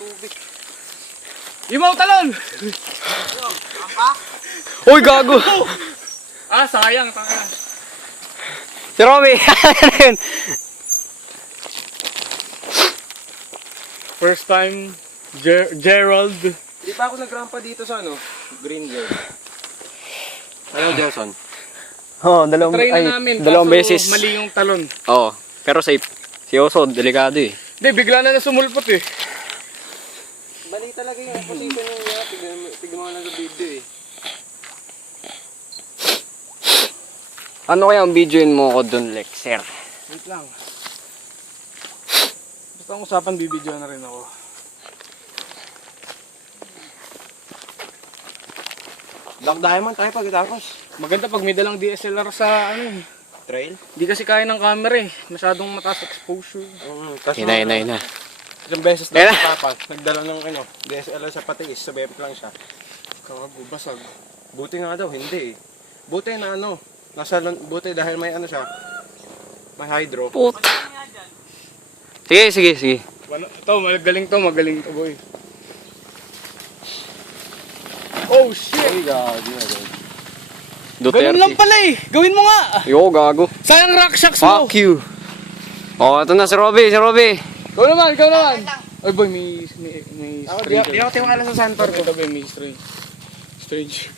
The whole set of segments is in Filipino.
tubig. Imaw talon! Uy, gago! Ah, sayang. Tanga. Si Romy! Ano yun? First time, Gerald. Di pa ako nagrampa dito sa Green Girl. Ano, Jason? Oo, dalawang Try na namin. dalawang kaso beses. Mali yung talon. Oo, pero safe. Si Oso, delikado eh. Hindi, bigla na sumulpot eh. Mali talaga yung position niya. Tignan mo lang sa video eh. Ano kaya ang videoin mo ko dun, Lexer? Wait lang. Basta ang usapan, bibidyo na rin ako. Black Diamond tayo pagkatapos. Maganda pag may dalang DSLR sa Trail? Hindi kasi kaya ng camera eh. Masyadong mataas exposure. Ina. Isang beses Ina. na sa papa, nagdala ng DSLR sa patiis, sa bep lang siya. Kago, basag. Buti nga daw, hindi eh. Buti na buti dahil may siya, may hydro. Put. Sige. Ito, magaling to boy. Oh shit! Ay, gago. Ganun lang pala eh! Gawin mo nga! Yo, gago. Sayang rock shocks mo! Fuck you. Oh, ito na si Robby. Ikaw naman! Ay boy, may strange. Di ako tiwala sa Santor ko. Ito boy, may strange.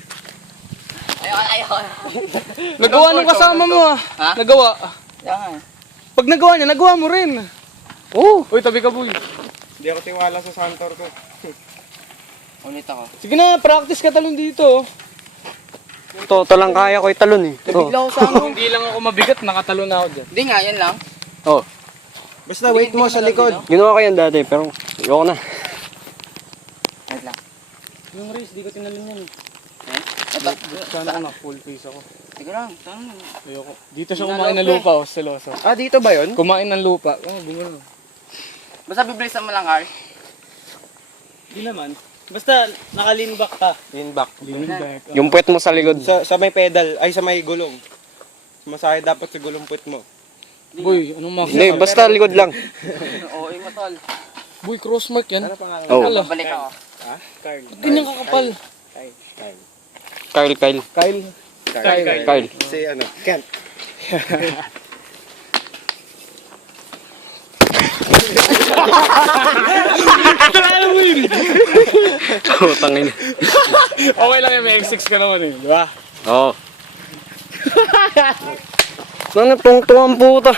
Ayoko. Nagawa nung kasama mo ah. Ha? Nagawa. Yan. Pag nagawa niya, nagawa mo rin. Oh. Uy, tabi ka boy. Di ako tiwala sa Santor ko. Ulit ako. Sige na, practice ka talon dito. Ito lang kaya ko italon eh. Oh. Bigla ko sa Hindi lang ako mabigat, nakatalo na ako dyan. Hindi nga, yan lang. Oh. Basta wait mo sa likod. Ginawa ko yan dati, pero ayoko na. Wait lang. Yung race, di ko tinalon yan. Ito. Sana na, full face ako. Sige lang. Saan? Ayoko. Dito siya kumain ng lupa, oh, seloso. Ah, dito ba yun? Kumain ng lupa. Oh, gumano. Basta bibilisan mo lang, Carl. Di naman. Basta naka-lean back ka. Lean back. Lean back. Yung puwet mo sa likod. Sa may pedal, ay sa may gulong. Masaya dapat sa gulong puwet mo. Boy, anong mark? Hindi, basta likod lang. Oo, matol. Boy, crossmark yan. Ano pangalan? Oh. Ala, Balik ako. Ha? Carl. ganyan kakapal. Kyle. Kyle. Si Kent. Oh, tangin. Okay lang yung may X6 ka naman eh, di ba? Oo. Sana tungtungan puta.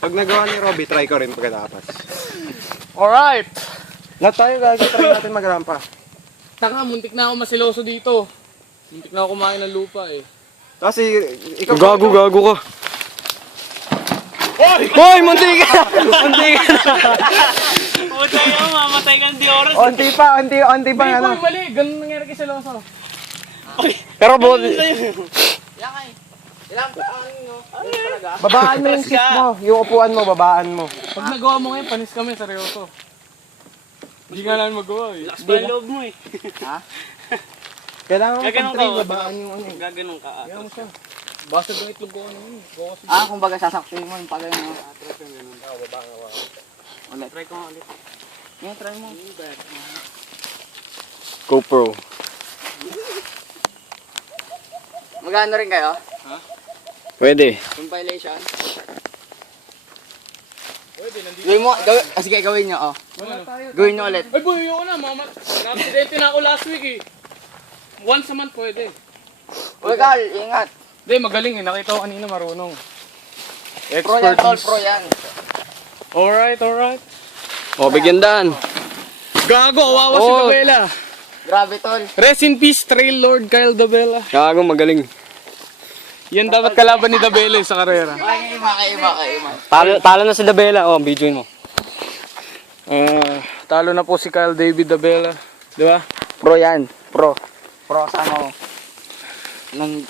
Pag nagawa ni Robby, try ko rin pagkatapos. Alright! Lahat tayo, guys. Try natin magrampa. Tanga, muntik na ako masiloso dito. Muntik na ako kumain ng lupa eh. Kasi, ikaw... Gago ka. Hoy, munti ka na. Puta yun, mamatay ka ng di oras. Onti pa Boy, mali. Ganun nangyari kay Siloso. Pero boy, Yan kay. Ilang no? Ano talaga? Babaan mo yung seat mo. Yung upuan mo, babaan mo. Pag nagawa mo ngayon, panis kami, seryoso. Hindi nga namin magawa eh. Lakas pa yung loob mo eh. Ha? Kailangan mo Gaganong pag-try, ka, babaan yung Gaganong ka. Kaya mo siya. Basta doon itlog ko ano yun. Kumbaga sasaktuin mo yung pagay mo. Ulit. Try ko nga ulit. Yan, try mo. GoPro. Magano rin kayo? Pwede. Compilation? Pwede, nandito. Gawin mo, sige, gawin nyo, oh. Gawin nyo ulit. Ay boy, ayoko na. Na-accidente na ako last week eh. Once a month pwede. Uy, Carl, ingat. Hindi, magaling eh. Nakita ko kanina marunong. Pro yan, tol, pro yan. Alright. Oh, bigyan daan. Gago, awawa si Oh. Dabela. Grabe, tol. Rest in peace, Trail Lord Kyle Dabela. Gago, magaling. Yan dapat kalaban ni Dabela sa karera. Kaima. Talo na si Dabela. Oh, videoin mo. Talo na po si Kyle David Dabela. Di ba? Pro yan, pro. Pro, sama mo. Nang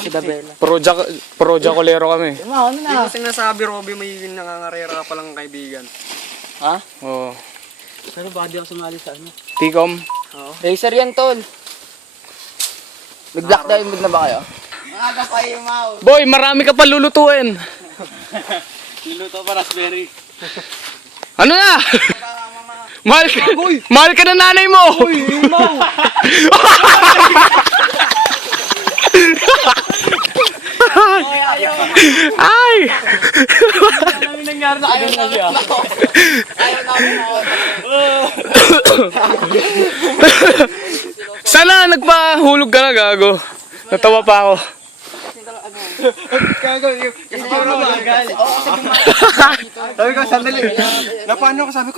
si Dabela. Pro Jacolero kami. Ano na? sinasabi, Robby, may nangangarera ka palang kaibigan. Ha? Oo. Pero baka di ako sumali sa ano? T-com. Racer yan, tol. Nag-black diamond na ba kayo? Aga pa yung mouse. Boy, marami ka pa lulutuin. Niluto pa raspberry. Ano na? Mahal ka na nanay mo! Ay! Ano nangyari sa akin na siya? Sana nagpahulog ka na, gago. Natawa pa ako. Gago, yung siguro magal. Sabi ko, sandali. Napano ko, sabi ko,